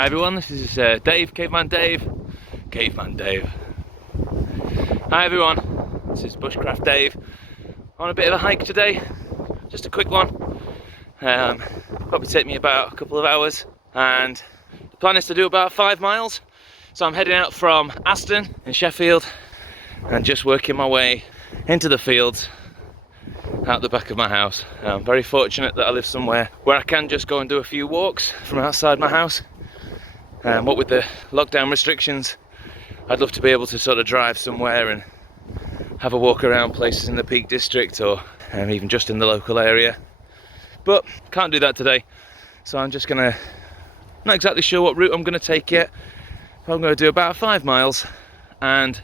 Hi everyone, this is Dave, Caveman Dave. Hi everyone, this is Bushcraft Dave. On a bit of a hike today, just a quick one. Probably take me about a couple of hours, and the plan is to do about 5 miles. So I'm heading out from Aston in Sheffield and just working my way into the fields out the back of my house. I'm very fortunate that I live somewhere where I can just go and do a few walks from outside my house. What with the lockdown restrictions, I'd love to be able to sort of drive somewhere and have a walk around places in the Peak District or even just in the local area. But can't do that today, so I'm just gonna, not exactly sure what route I'm gonna take yet, but I'm gonna do about 5 miles, and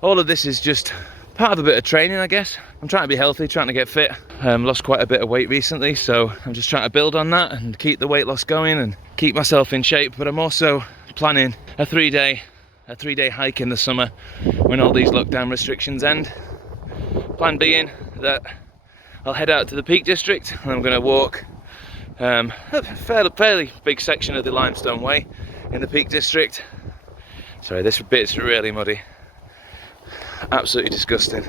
all of this is just part of a bit of training, I guess. I'm trying to be healthy, trying to get fit. Lost quite a bit of weight recently, so I'm just trying to build on that and keep the weight loss going and keep myself in shape. But I'm also planning a three-day hike in the summer when all these lockdown restrictions end. Plan being that I'll head out to the Peak District and I'm going to walk a fairly big section of the Limestone Way in the Peak District. Sorry, this bit's really muddy. Absolutely disgusting.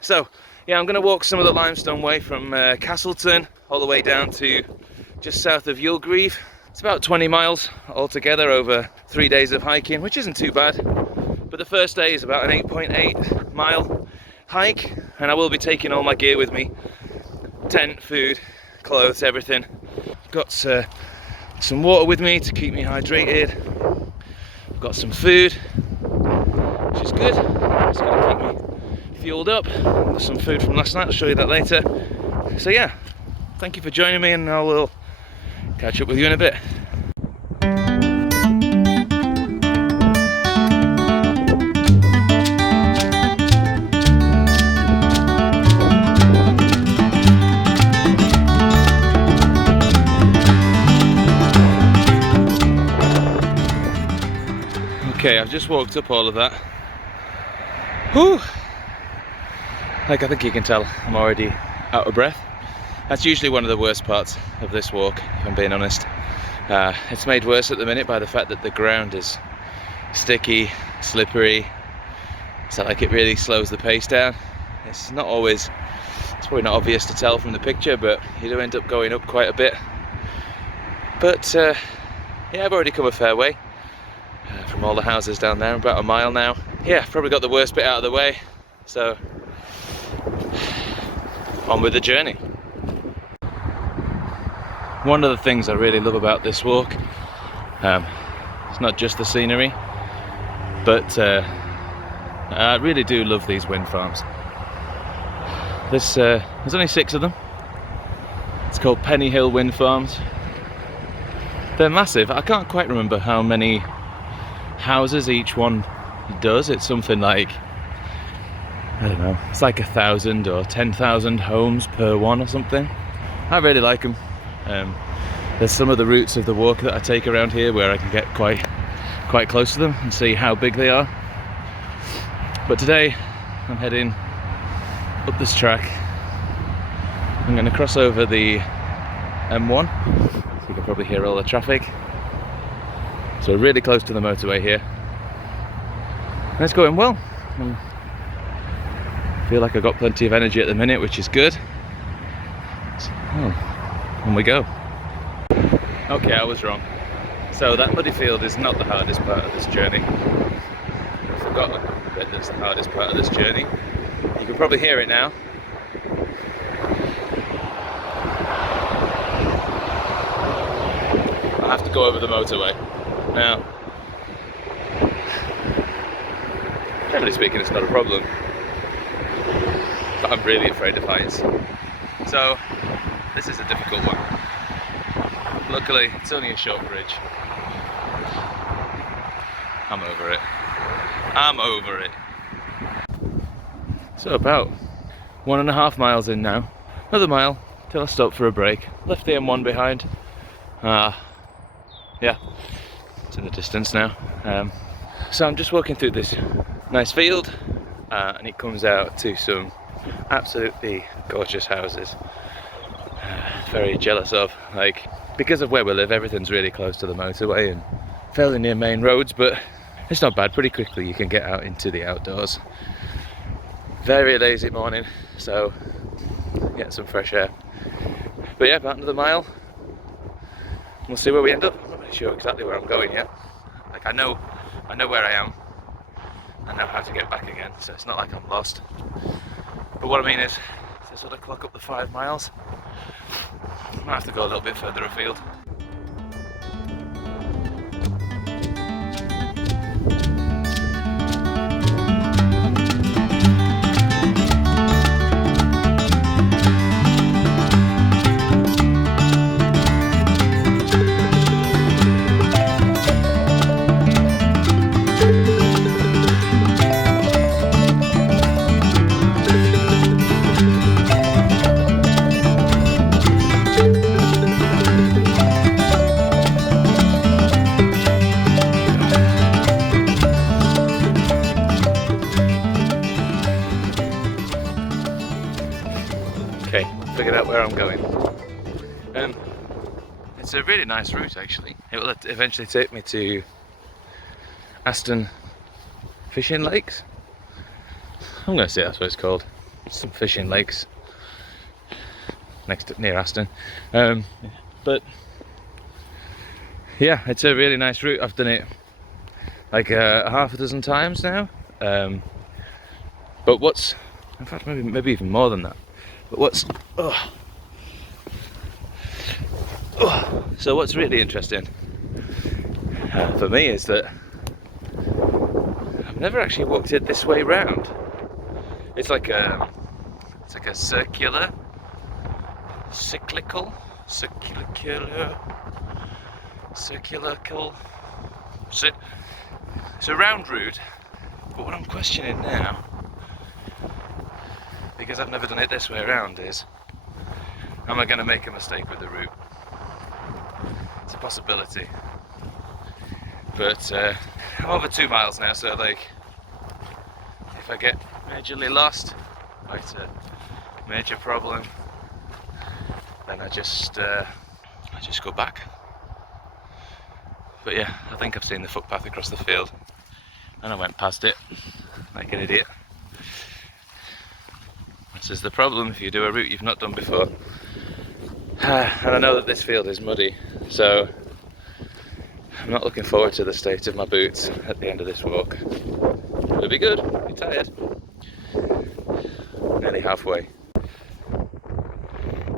So yeah, I'm going to walk some of the Limestone Way from Castleton all the way down to just south of Yulgreve. It's about 20 miles altogether over 3 days of hiking, which isn't too bad. But the first day is about an 8.8 mile hike, and I will be taking all my gear with me: tent, food, clothes, everything. I've got some water with me to keep me hydrated. I've got some food, which is good. It's going to keep me fueled up. Got some food from last night, I'll show you that later. So yeah, thank you for joining me, and I will catch up with you in a bit. Okay, I've just walked up all of that. Whew! Like, I think you can tell I'm already out of breath. That's usually one of the worst parts of this walk, if I'm being honest. It's made worse at the minute by the fact that the ground is sticky, slippery, so like it really slows the pace down. It's probably not obvious to tell from the picture, but you do end up going up quite a bit. But yeah, I've already come a fair way from all the houses down there, about a mile now. Yeah, probably got the worst bit out of the way, so on with the journey. One of the things I really love about this walk, it's not just the scenery, but I really do love these wind farms. There's only 6 of them. It's called Penny Hill Wind Farms. They're massive. I can't quite remember how many houses each one does. It's something like, I don't know, it's like 1,000 or 10,000 homes per one or something. I really like them. There's some of the routes of the walk that I take around here where I can get quite close to them and see how big they are. But today I'm heading up this track. I'm going to cross over the M1, so you can probably hear all the traffic. So we're really close to the motorway here. And it's going well. I feel like I've got plenty of energy at the minute, which is good. On we go. Okay, I was wrong. So that muddy field is not the hardest part of this journey. I've forgotten the bit that's the hardest part of this journey. You can probably hear it now. I have to go over the motorway. Now, generally speaking, it's not a problem, but I'm really afraid of heights. So this is a difficult one. Luckily, it's only a short bridge. I'm over it. So about 1.5 miles in now. Another mile till I stop for a break. Left the M1 behind. Yeah, it's in the distance now. So I'm just walking through this nice field, and it comes out to some absolutely gorgeous houses. Very jealous of. Like, because of where we live, everything's really close to the motorway and fairly near main roads, but it's not bad. Pretty quickly you can get out into the outdoors. Very lazy morning, so get some fresh air. But yeah, about another mile. We'll see where we end up. I'm not really sure exactly where I'm going yet. Like I know where I am. I know how to get back again, so it's not like I'm lost. But what I mean is, to sort of clock up the 5 miles, I might have to go a little bit further afield. Okay, figured out where I'm going. It's a really nice route actually. It will eventually take me to Aston fishing lakes. I'm going to say that's what it's called. Some fishing lakes near Aston. But yeah, it's a really nice route. I've done it like half a dozen times now. But what's, in fact, maybe even more than that. But so what's really interesting for me is that I've never actually walked it this way round. It's like a circular, cyclical. It's a round route. But what I'm questioning now, because I've never done it this way around, is am I going to make a mistake with the route? It's a possibility. But I'm over 2 miles now, so like if I get majorly lost, like it's a major problem, then I just go back. But yeah, I think I've seen the footpath across the field and I went past it like an idiot. This is the problem if you do a route you've not done before. And I know that this field is muddy, so I'm not looking forward to the state of my boots at the end of this walk. It'll be good, I'll be tired. Nearly halfway.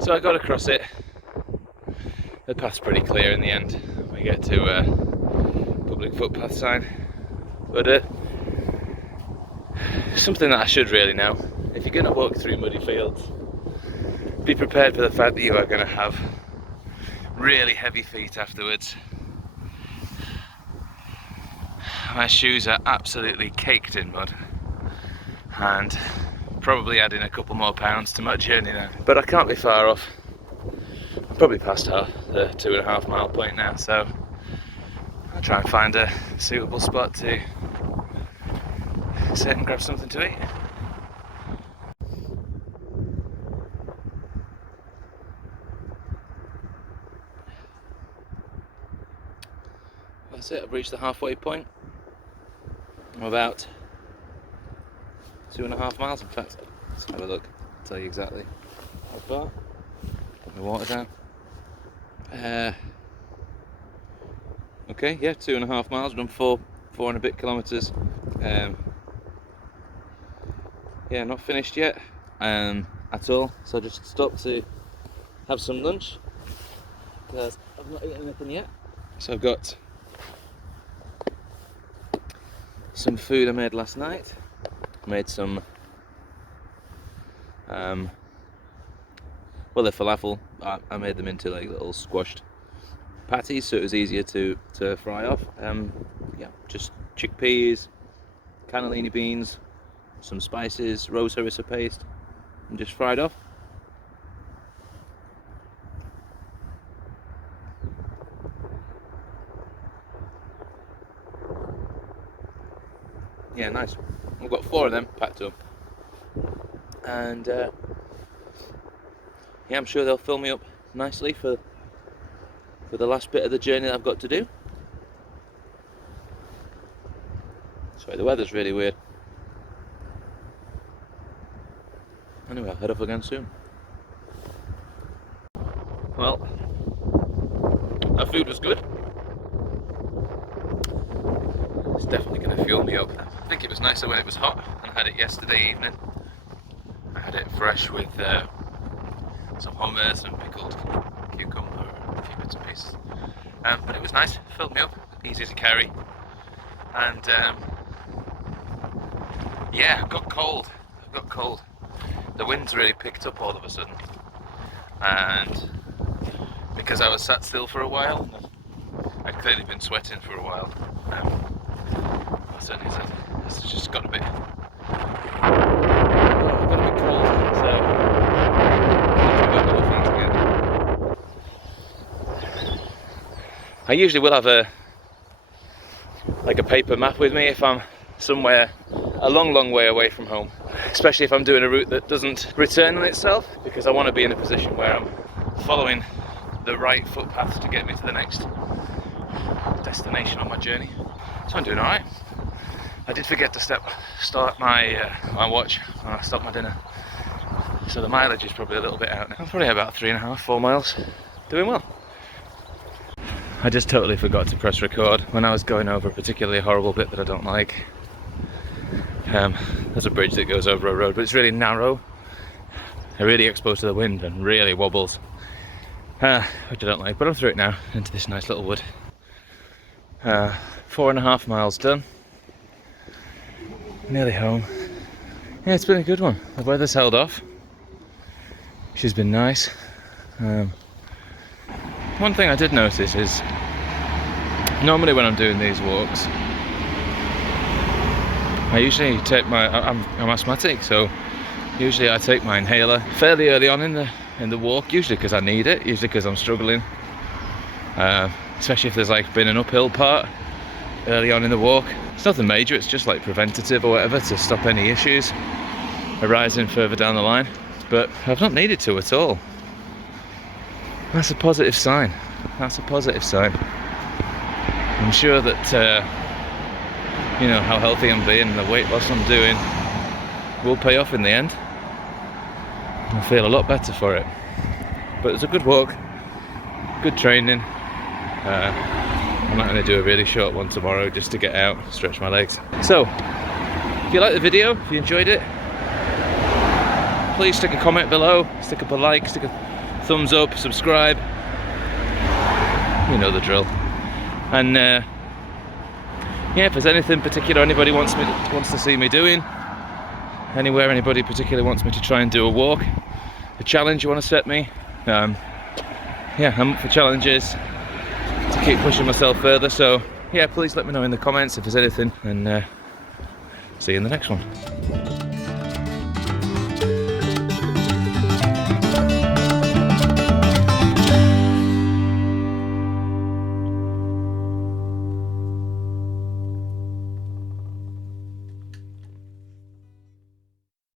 So I got across it. The path's pretty clear in the end. We get to a public footpath sign. But something that I should really know. If you're going to walk through muddy fields, be prepared for the fact that you are going to have really heavy feet afterwards. My shoes are absolutely caked in mud and probably adding a couple more pounds to my journey now. But I can't be far off. I'm probably past the 2.5 mile point now, so I'll try and find a suitable spot to sit and grab something to eat. That's it, I've reached the halfway point. I'm about 2.5 miles, in fact. Let's have a look, I'll tell you exactly how far. Put my water down. Okay, yeah, 2.5 miles, done four and a bit kilometres. Yeah, not finished yet at all, so I just stopped to have some lunch because I've not eaten anything yet. So I've got some food I made last night. I made some well, they're falafel. I made them into like little squashed patties, so it was easier to fry off. Yeah, just chickpeas, cannellini beans, some spices, rose harissa paste, and just fried off. Yeah, nice. We've got 4 of them packed up, and yeah, I'm sure they'll fill me up nicely for for the last bit of the journey that I've got to do. Sorry, the weather's really weird. Anyway, I'll head off again soon. Well, our food was good. It's definitely going to fuel me up. I think it was nicer when it was hot, and I had it yesterday evening. I had it fresh with some hummus and pickled cucumber and a few bits and pieces. But it was nice, filled me up, easy to carry. And yeah, I got cold. The wind's really picked up all of a sudden. And because I was sat still for a while, I'd clearly been sweating for a while. It's just got a bit cold, so I usually will have a paper map with me if I'm somewhere a long way away from home, especially if I'm doing a route that doesn't return on itself, because I want to be in a position where I'm following the right footpath to get me to the next destination on my journey. So I'm doing alright. I did forget to start my watch when I stopped my dinner, so the mileage is probably a little bit out now. I'm probably about 3.5-4 miles. Doing well. I just totally forgot to press record when I was going over a particularly horrible bit that I don't like. There's a bridge that goes over a road, but it's really narrow, really exposed to the wind and really wobbles, which I don't like, but I'm through it now, into this nice little wood. 4.5 miles done. Nearly home. Yeah, it's been a good one. The weather's held off. She's been nice. One thing I did notice is, normally when I'm doing these walks, I usually take I'm asthmatic, so usually I take my inhaler fairly early on in the walk, usually because I need it, usually because I'm struggling, especially if there's like been an uphill part early on in the walk. It's nothing major, it's just like preventative or whatever to stop any issues arising further down the line, but I've not needed to at all. That's a positive sign. That's a positive sign. I'm sure that you know, how healthy I'm being and the weight loss I'm doing will pay off in the end. I feel a lot better for it. But it's a good walk, good training. I'm not going to do a really short one tomorrow just to get out, stretch my legs. So, if you liked the video, if you enjoyed it, please stick a comment below, stick up a like, stick a thumbs up, subscribe. You know the drill. And yeah, if there's anything particular anybody wants to see me doing, anywhere anybody particularly wants me to try and do a walk, a challenge you want to set me, yeah, I'm up for challenges to keep pushing myself further. So yeah, please let me know in the comments if there's anything, and see you in the next one.